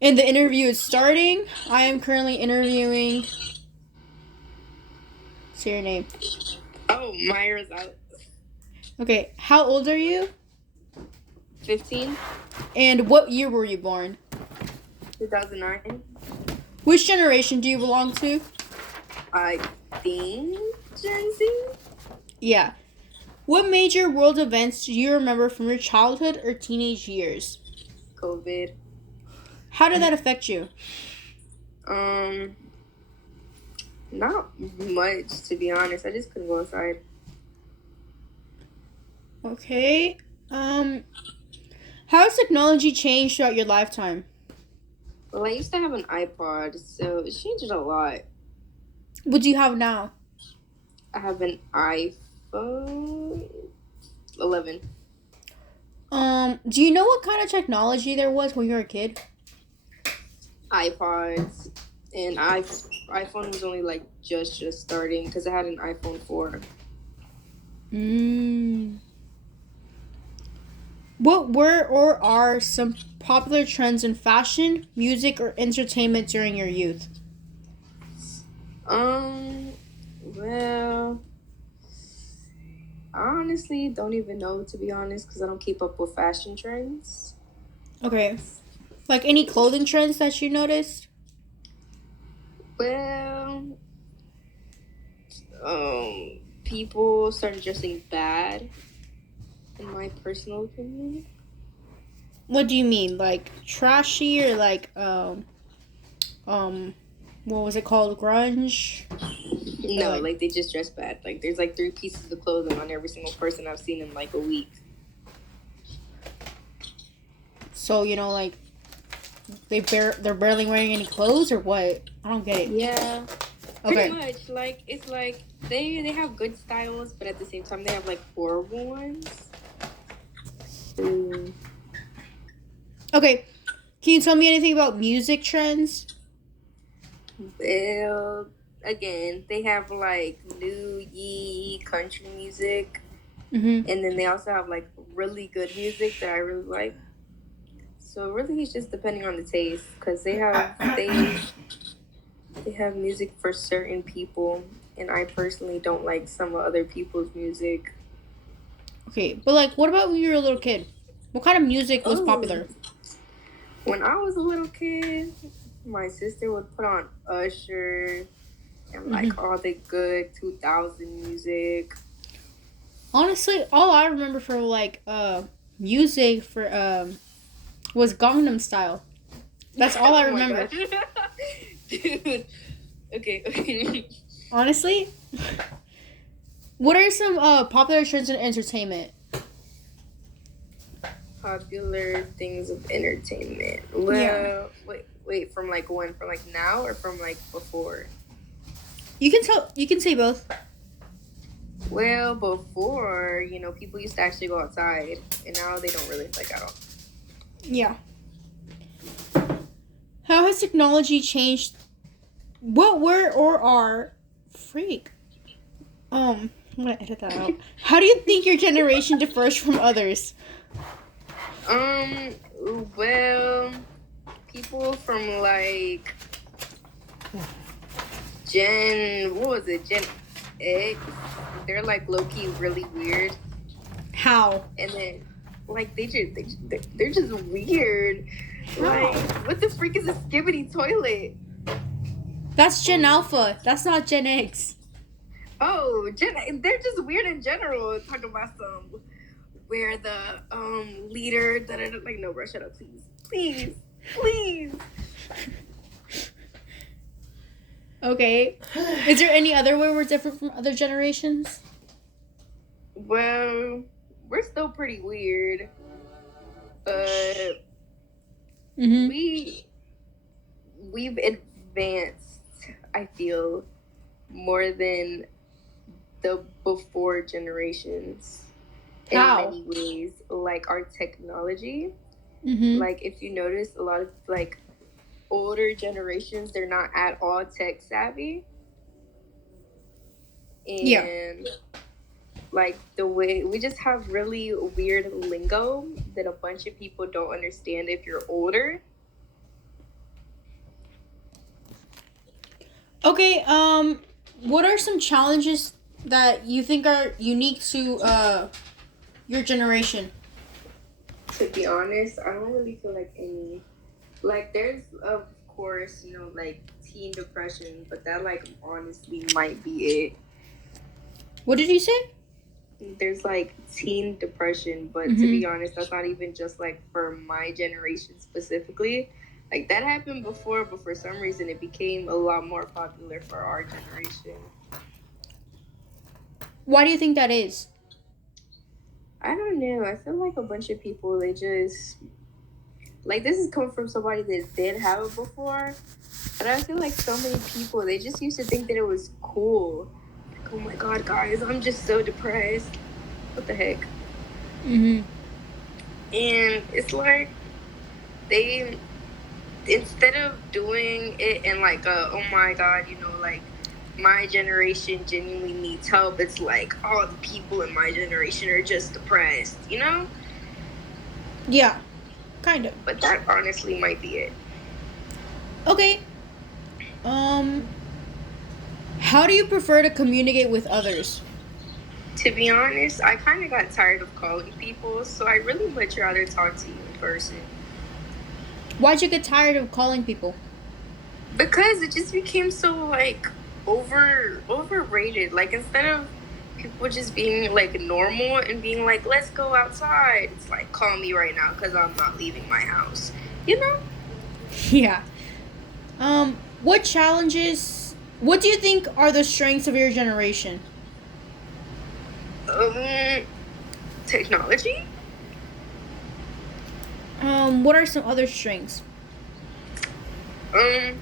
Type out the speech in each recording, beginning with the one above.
And the interview is starting. I am currently interviewing. Say your name. Oh, my Rosales. Okay, how old are you? 15, And what year were you born? 2009. Which generation do you belong to? I think Gen Z? Yeah. What major world events do you remember from your childhood or teenage years? COVID. How did that affect you? Um, Not much, to be honest. I just couldn't go outside. Okay. How has technology changed throughout your lifetime? Well, I used to have an iPod, so it changed a lot. What do you have now? I have an iPhone 11. Do you know what kind of technology there was when you were a kid? iPods, and iPhone was only like just starting because I had an iPhone 4. What were or are some popular trends in fashion, music, or entertainment during your youth? Um, well, I honestly don't even know, to be honest, because I don't keep up with fashion trends. Okay. Like any clothing trends that you noticed? Well, people started dressing bad, in my personal opinion. What do you mean? Like trashy or like what was it called? Grunge? Or No, like like they just dress bad. Like there's like 3 pieces of clothing on every single person I've seen in like a week. so like they're barely wearing any clothes or what? I don't get it. Yeah, pretty Okay. much. Like it's like they have good styles, but at the same time they have like horrible ones. Mm. Okay. Can you tell me anything about music trends? Well, again, they have like new ye country music, Mm-hmm. and then they also have like really good music that I really like. So really, it's just depending on the taste because they have music for certain people, and I personally don't like some of other people's music. Okay, but like, what about when you were a little kid? What kind of music was Oh, popular? when I was a little kid, my sister would put on Usher and Mm-hmm. like all the good 2000 music. Honestly, all I remember for like music for was Gangnam Style. That's all I Oh my remember. gosh. Dude. Okay, okay. Honestly, what are some popular trends in entertainment? Popular things of entertainment. Yeah, Well, wait, from like when? From like now or from like before? you can tell. You can say both. Well, before, people used to actually go outside, and now they don't really like at all. Yeah. How has technology changed? What were or are freak? I'm gonna edit that out. How do you think your generation differs from others? Um, well, people from like what was it, Gen X, they're like low key really weird, How? and then like they're just weird. Like, How? what the freak is a skibbity toilet? That's Gen Alpha. That's not Gen X. Oh, they're just weird in general. Talk about some where the leader like, no, bro, shut up, please. Okay. Is there any other way we're different from other generations? Well, we're still pretty weird, but Mm-hmm. we we've advanced, I feel, more than the before generations in How? many ways. Like our technology, Mm-hmm. like if you notice, a lot of like older generations, they're not at all tech savvy, Yeah. and like the way we just have really weird lingo that a bunch of people don't understand if you're older. Okay, what are some challenges that you think are unique to your generation? To be honest, I don't really feel like any. Like, there's, of course, like teen depression, but that, like, honestly might be it. What did you say? There's like teen depression, but to Mm-hmm. be honest, that's not even just like for my generation specifically. Like, that happened before, but for some reason it became a lot more popular for our generation. Why do you think that is? I don't know. I feel like a bunch of people, they just, like, this is coming from somebody that did have it before, but I feel like so many people, they just used to think that it was cool. Like, oh my God, guys, I'm just so depressed. What the heck? Mm-hmm. And it's like, they, instead of doing it in like oh my God, like my generation genuinely needs help, it's like all the people in my generation are just depressed. Yeah, kind of. But that honestly might be it. Okay. Um, how do you prefer to communicate with others? To be honest, I kind of got tired of calling people, so I really much rather talk to you in person. Why'd you get tired of calling people? Because it just became so like overrated. Like, instead of people just being like normal and being like, let's go outside, it's like, call me right now because I'm not leaving my house. You know? Yeah. What challenges? What do you think are the strengths of your generation? Um, Technology. What are some other strengths? Um,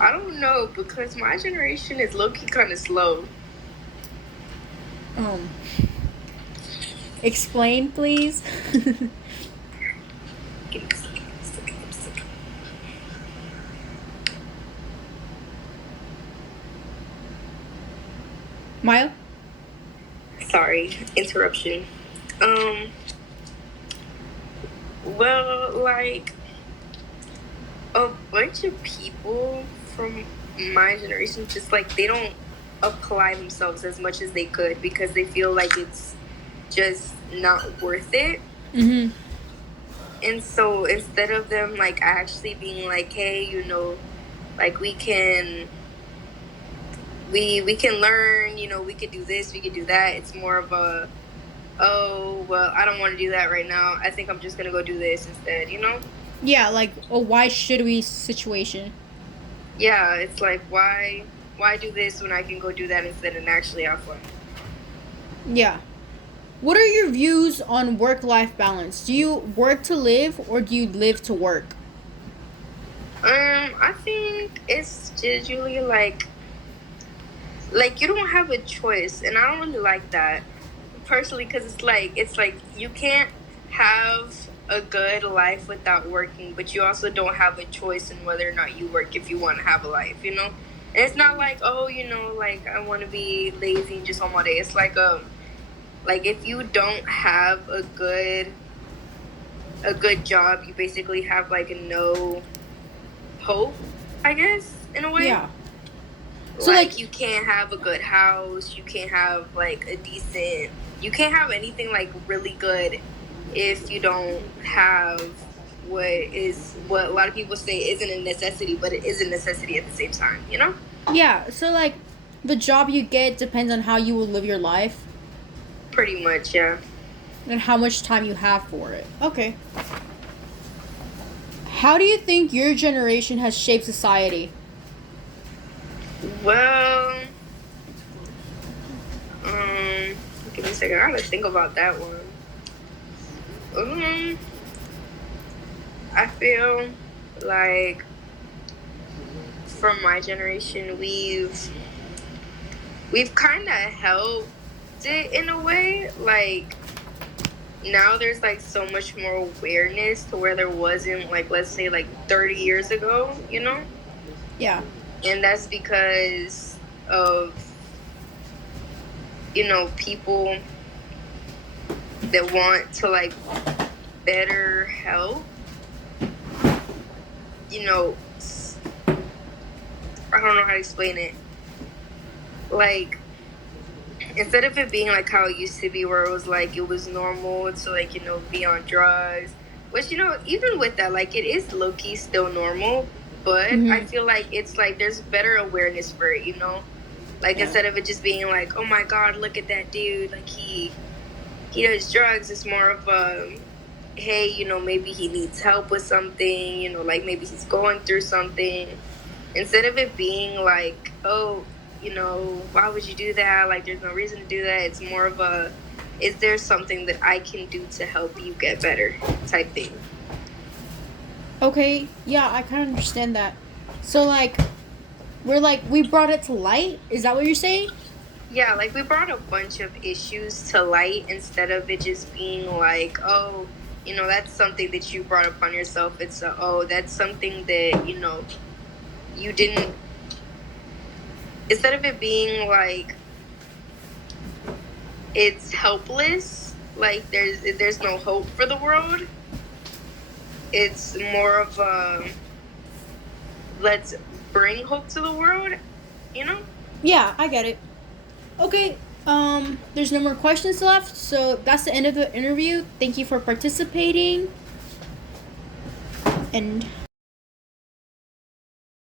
I don't know, because my generation is low key kind of slow. Um, explain, please. Give me a second, give me a second, give me a second. Maya? Sorry, interruption. Um, well, like, a bunch of people from my generation just like, they don't apply themselves as much as they could because they feel like it's just not worth it. Mm-hmm. And so instead of them like actually being like, hey, like, we can learn, we could do this, we could do that, it's more of a, oh well, I don't want to do that right now, I think I'm just gonna go do this instead. Yeah, like a why should we situation. Yeah, it's like, why do this when I can go do that instead and actually have fun? Yeah. What are your views on work-life balance? Do you work to live or do you live to work? I think it's usually like you don't have a choice, and I don't really like that personally, because it's like you can't have a good life without working, but you also don't have a choice in whether or not you work if you want to have a life. And it's not like, oh, like, I want to be lazy and just home all day. It's like if you don't have a good job, you basically have like no hope, I guess, in a way. Yeah. So Like, you can't have a good house, you can't have like you can't have anything like really good if you don't have what a lot of people say isn't a necessity, but it is a necessity at the same time. yeah, so like the job you get depends on how you will live your life Pretty much, yeah. and how much time you have for it. Okay. How do you think your generation has shaped society? Well, give me a second, I gotta think about that one. I feel like from my generation, we've kind of helped it in a way. Like, now there's like so much more awareness to where there wasn't, like, let's say like 30 years ago. Yeah. And that's because of people that want to like better health. don't know how to explain it. Like, instead of it being like how it used to be, where it was like it was normal to like, you know, be on drugs, which, you know, even with that, like, it is low-key still normal, but I feel like it's like there's better awareness for it, you know? Like, instead of it just being like, oh my god, look at that dude, like he does drugs, it's more of a, hey, you know, maybe he needs help with something, you know, like maybe he's going through something. Instead of it being like, oh, you know, why would you do that? Like, there's no reason to do that. It's more of a, is there something that I can do to help you get better type thing. Okay, yeah, I kind of understand that. So, like, we brought it to light? Is that what you're saying? Yeah, like, we brought a bunch of issues to light instead of it just being like, oh, you know, that's something that you brought upon yourself. It's a, oh, that's something that, you know, you didn't, instead of it being like it's helpless, like there's no hope for the world, it's more of a, let's bring hope to the world, you know? Yeah, I get it. Okay, there's no more questions left, so that's the end of the interview. Thank you for participating, and